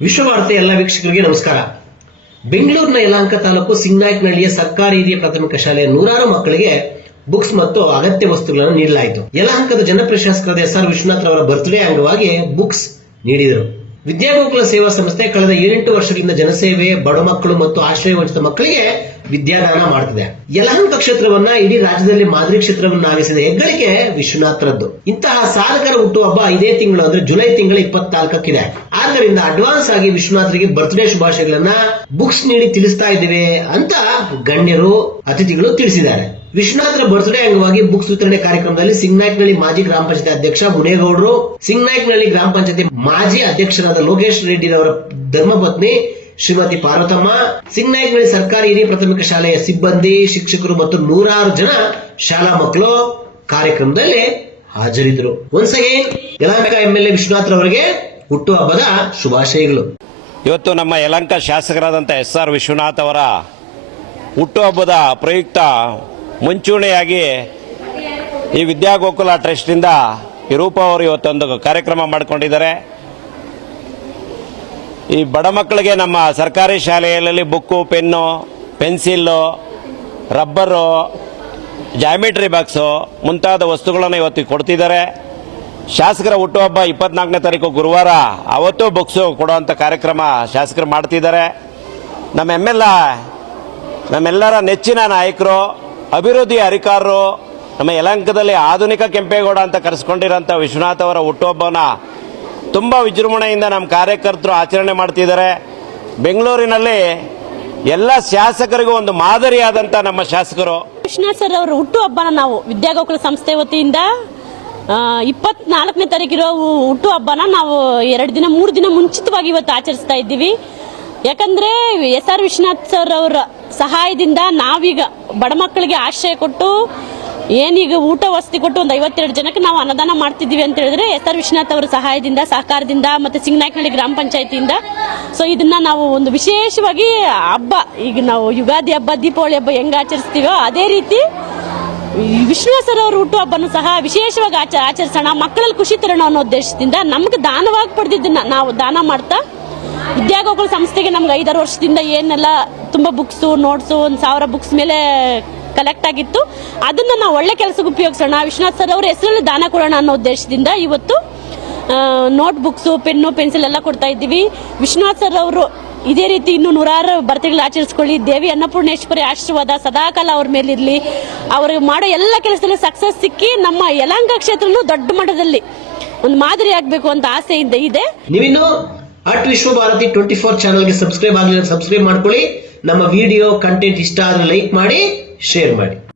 ವಿಶ್ವಭಾರತಿ ಎಲ್ಲ ವೀಕ್ಷಕರಿಗೆ ನಮಸ್ಕಾರ. ಬೆಂಗಳೂರಿನ ಯಲಹಂಕ ತಾಲೂಕು ಸಿಂಗ್ನಾಯ್ಕನಹಳ್ಳಿಯ ಸರ್ಕಾರಿ ಹಿರಿಯ ಪ್ರಾಥಮಿಕ ಶಾಲೆಯ ನೂರಾರು ಮಕ್ಕಳಿಗೆ ಬುಕ್ಸ್ ಮತ್ತು ಅಗತ್ಯ ವಸ್ತುಗಳನ್ನು ನೀಡಲಾಯಿತು. ಯಲಹಂಕದ ಜನಪ್ರಿಯ ಶಾಸಕರಾದ ಎಸ್ ಆರ್ ವಿಶ್ವನಾಥ್ ಅವರ ಬರ್ತ್ಡೇ ಅಂಗವಾಗಿ ಬುಕ್ಸ್ ನೀಡಿದರು. ವಿದ್ಯಾಗೋಕುಲ ಸೇವಾ ಸಂಸ್ಥೆ ಕಳೆದ ಏಳೆಂಟು ವರ್ಷಗಳಿಂದ ಜನಸೇವೆ, ಬಡ ಮಕ್ಕಳು ಮತ್ತು ಆಶ್ರಯ ವಂಚಿತ ಮಕ್ಕಳಿಗೆ ವಿದ್ಯಾದಾನ ಮಾಡುತ್ತಿದೆ ಯಲಹಂಕ ಕ್ಷೇತ್ರವನ್ನ ಇಡೀ ರಾಜ್ಯದಲ್ಲಿ ಮಾದರಿ ಕ್ಷೇತ್ರವನ್ನಾಗಿಸಿದ ಹೆಗ್ಗಳಿಕೆ ವಿಶ್ವನಾಥರದ್ದು. ಇಂತಹ ಸಾಧಕರ ಹುಟ್ಟುಹಬ್ಬ ಇದೇ ತಿಂಗಳು, ಅಂದ್ರೆ ಜುಲೈ ತಿಂಗಳ ಇಪ್ಪತ್ನಾಲ್ಕಕ್ಕಿದೆ. ಆದ್ದರಿಂದ ಅಡ್ವಾನ್ಸ್ ಆಗಿ ವಿಶ್ವನಾಥರಿಗೆ ಬರ್ತ್ಡೇ ಶುಭಾಶಯಗಳನ್ನ ಬುಕ್ಸ್ ನೀಡಿ ತಿಳಿಸ್ತಾ ಇದ್ದೇವೆ ಅಂತ ಗಣ್ಯರು, ಅತಿಥಿಗಳು ತಿಳಿಸಿದ್ದಾರೆ. ವಿಶ್ವನಾಥರ ಬರ್ತ್ಡೇ ಅಂಗವಾಗಿ ಬುಕ್ಸ್ ವಿತರಣೆ ಕಾರ್ಯಕ್ರಮದಲ್ಲಿ ಸಿಂಗನಾಯಕನಹಳ್ಳಿ ಮಾಜಿ ಗ್ರಾಮ ಪಂಚಾಯತ್ ಅಧ್ಯಕ್ಷ ಮುನೇಗೌಡರು ನಲ್ಲಿ ಗ್ರಾಮ ಪಂಚಾಯತಿ ಮಾಜಿ ಅಧ್ಯಕ್ಷರಾದ ಲೋಕೇಶ್ ರೆಡ್ಡಿರವರ ಧರ್ಮಪತ್ನಿ ಶ್ರೀಮತಿ ಪಾರ್ವತಮ್ಮ ಸಿಂಗನಾಯಕನಹಳ್ಳಿ ಸರ್ಕಾರಿ ಹಿರಿಯ ಪ್ರಾಥಮಿಕ ಶಾಲೆಯ ಸಿಬ್ಬಂದಿ, ಶಿಕ್ಷಕರು ಮತ್ತು ನೂರಾರು ಜನ ಶಾಲಾ ಮಕ್ಕಳು ಕಾರ್ಯಕ್ರಮದಲ್ಲಿ ಹಾಜರಿದ್ದರು. Once again Yelahanka MLA Vishwanath ಅವರಿಗೆ ಹುಟ್ಟುಹಬ್ಬದ ಶುಭಾಶಯಗಳು. ಇವತ್ತು ನಮ್ಮ ಯಲಂಕ ಶಾಸಕರಾದಂಥ ಎಸ್ ಆರ್ ವಿಶ್ವನಾಥ್ ಅವರ ಹುಟ್ಟುಹಬ್ಬದ ಪ್ರಯುಕ್ತ ಮುಂಚೂಣಿಯಾಗಿ ಈ ವಿದ್ಯಾಗೋಕುಲ ಈ ರೂಪ ಅವರು ಇವತ್ತೊಂದು ಕಾರ್ಯಕ್ರಮ ಮಾಡಿಕೊಂಡಿದ್ದಾರೆ. ಈ ಬಡ ಮಕ್ಕಳಿಗೆ ನಮ್ಮ ಸರ್ಕಾರಿ ಶಾಲೆಯಲ್ಲಿ book, pen, pencil, rubber, geometry box ಮುಂತಾದ ವಸ್ತುಗಳನ್ನು ಇವತ್ತು ಕೊಡ್ತಿದ್ದಾರೆ. ಶಾಸಕರ ಹುಟ್ಟುಹಬ್ಬ ಇಪ್ಪತ್ನಾಲ್ಕನೇ ತಾರೀಕು ಗುರುವಾರ. ಅವತ್ತು ಬುಕ್ಸು ಕೊಡುವಂಥ ಕಾರ್ಯಕ್ರಮ ಶಾಸಕರು ಮಾಡ್ತಿದ್ದಾರೆ. ನಮ್ಮ ಎಂ ಎಲ್ ನಮ್ಮೆಲ್ಲರ ನೆಚ್ಚಿನ ನಾಯಕರು, ಅಭಿವೃದ್ಧಿ ಅಧಿಕಾರರು, ನಮ್ಮ ಯಲಂಕದಲ್ಲಿ ಆಧುನಿಕ ಕೆಂಪೇಗೌಡ ಅಂತ ಕರೆಸ್ಕೊಂಡಿರೋಂಥ ವಿಶ್ವನಾಥ್ ಅವರ ಹುಟ್ಟುಹಬ್ಬನ ತುಂಬ ವಿಜೃಂಭಣೆಯಿಂದ ನಮ್ಮ ಕಾರ್ಯಕರ್ತರು ಆಚರಣೆ ಮಾಡ್ತಿದ್ದಾರೆ. ಬೆಂಗಳೂರಿನಲ್ಲಿ ಎಲ್ಲ ಶಾಸಕರಿಗೂ ಒಂದು ಮಾದರಿಯಾದಂಥ ನಮ್ಮ ಶಾಸಕರು. ಕೃಷ್ಣ ಸರ್ ಅವರ ಹುಟ್ಟುಹಬ್ಬನ ನಾವು ವಿದ್ಯಾಗೋಕುಲ ಸಂಸ್ಥೆ ವತಿಯಿಂದ ಇಪ್ಪತ್ನಾಲ್ಕನೇ ತಾರೀಕಿರೋ ಹುಟ್ಟುಹಬ್ಬನ ನಾವು ಎರಡು ದಿನ, ಮೂರು ದಿನ ಮುಂಚಿತವಾಗಿ ಇವತ್ತು ಆಚರಿಸ್ತಾ ಇದ್ದೀವಿ. ಯಾಕಂದ್ರೆ ಎಸ್ ಆರ್ ವಿಶ್ವನಾಥ್ ಸರ್ ಅವರ ಸಹಾಯದಿಂದ ನಾವೀಗ ಬಡ ಮಕ್ಕಳಿಗೆ ಆಶ್ರಯ ಕೊಟ್ಟು ಏನೀಗ ಊಟ ವಸತಿ ಕೊಟ್ಟು ಒಂದು ಐವತ್ತೆರಡು ಜನಕ್ಕೆ ನಾವು ಅನ್ನದಾನ ಮಾಡ್ತಿದ್ದೀವಿ ಅಂತ ಹೇಳಿದ್ರೆ ಎಸ್ ಆರ್ ವಿಶ್ವನಾಥ್ ಅವರ ಸಹಾಯದಿಂದ, ಸಹಕಾರದಿಂದ ಮತ್ತೆ ಸಿಂಗನಾಯಕನಹಳ್ಳಿ ಗ್ರಾಮ ಪಂಚಾಯತಿಯಿಂದ. ಸೊ ಇದನ್ನ ನಾವು ಒಂದು ವಿಶೇಷವಾಗಿ ಹಬ್ಬ, ಈಗ ನಾವು ಯುಗಾದಿ ಹಬ್ಬ, ದೀಪಾವಳಿ ಹಬ್ಬ ಹೆಂಗೆ ಆಚರಿಸ್ತೀವೋ ಅದೇ ರೀತಿ ಅವರು ಊಟ ಹುಟ್ಟುಹಬ್ಬನು ಸಹ ವಿಶೇಷವಾಗಿ ಆಚ, ಆಚರಿಸೋಣ, ಮಕ್ಕಳಲ್ಲಿ ಖುಷಿ ತರೋಣ ಅನ್ನೋ ಉದ್ದೇಶದಿಂದ ನಮ್ಗೆ ದಾನವಾಗಿ ಪಡೆದಿದ್ದನ್ನ ನಾವು ದಾನ ಮಾಡ್ತಾ ವಿದ್ಯಾಗೋಕುಲ ಸಂಸ್ಥೆಗೆ ನಮ್ಗೆ ಐದಾರು ವರ್ಷದಿಂದ ಏನೆಲ್ಲ ತುಂಬಾ ಬುಕ್ಸು ನೋಟ್ಸು ಒಂದು ಸಾವಿರ ಬುಕ್ಸ್ ಮೇಲೆ ಕಲೆಕ್ಟ್ ಆಗಿತ್ತು. ಅದನ್ನ ನಾವು ಒಳ್ಳೆ ಕೆಲಸಕ್ಕೆ ಉಪಯೋಗಿಸೋಣ. ವಿಶ್ವನಾಥ್ ಸರ್ ಅವ್ರ ಹೆಸರಲ್ಲಿ ದಾನ ಕೊಡೋಣ ಅನ್ನೋ ಉದ್ದೇಶದಿಂದ ಇವತ್ತು ನೋಟ್ ಬುಕ್ಸು ಪೆನ್ನು ಪೆನ್ಸಿಲ್ ಎಲ್ಲ ಕೊಡ್ತಾ ಇದ್ದೀವಿ. ವಿಶ್ವನಾಥ್ ಸರ್ ಅವರು ಇದೇ ರೀತಿ ಇನ್ನೂ ನೂರಾರು ಬರ್ತಿಗಳು ಆಚರಿಸ್ಕೊಳ್ಳಿ. ದೇವಿ ಅನ್ನಪೂರ್ಣೇಶ್ವರಿ ಆಶೀರ್ವಾದ ಸದಾಕಾಲ ಅವ್ರ ಮೇಲಿರಲಿ ಅವ್ರಿಗೆ ಮಾಡೋ ಎಲ್ಲ ಕೆಲಸದಲ್ಲಿ ಸಕ್ಸಸ್ ಸಿಕ್ಕಿ ನಮ್ಮ ಯಲಾಂಗ ಕ್ಷೇತ್ರನೂ ದೊಡ್ಡ ಮಟ್ಟದಲ್ಲಿ ಒಂದು ಮಾದರಿ ಆಗಬೇಕು ಅಂತ ಆಸೆ ಇದೆ. ನೀವಿನ್ನು at Vishwa Bharati twenty four ಚಾನಲ್ಗೆ ಸಬ್ಸ್ಕ್ರೈಬ್ ಆಗಲಿಲ್ಲ ಸಬ್ಸ್ಕ್ರೈಬ್ ಮಾಡ್ಕೊಳ್ಳಿ. ನಮ್ಮ ವಿಡಿಯೋ ಕಂಟೆಂಟ್ ಇಷ್ಟ ಆದರೆ ಲೈಕ್ ಮಾಡಿ. ಶೇರ್ ಮಾಡಿ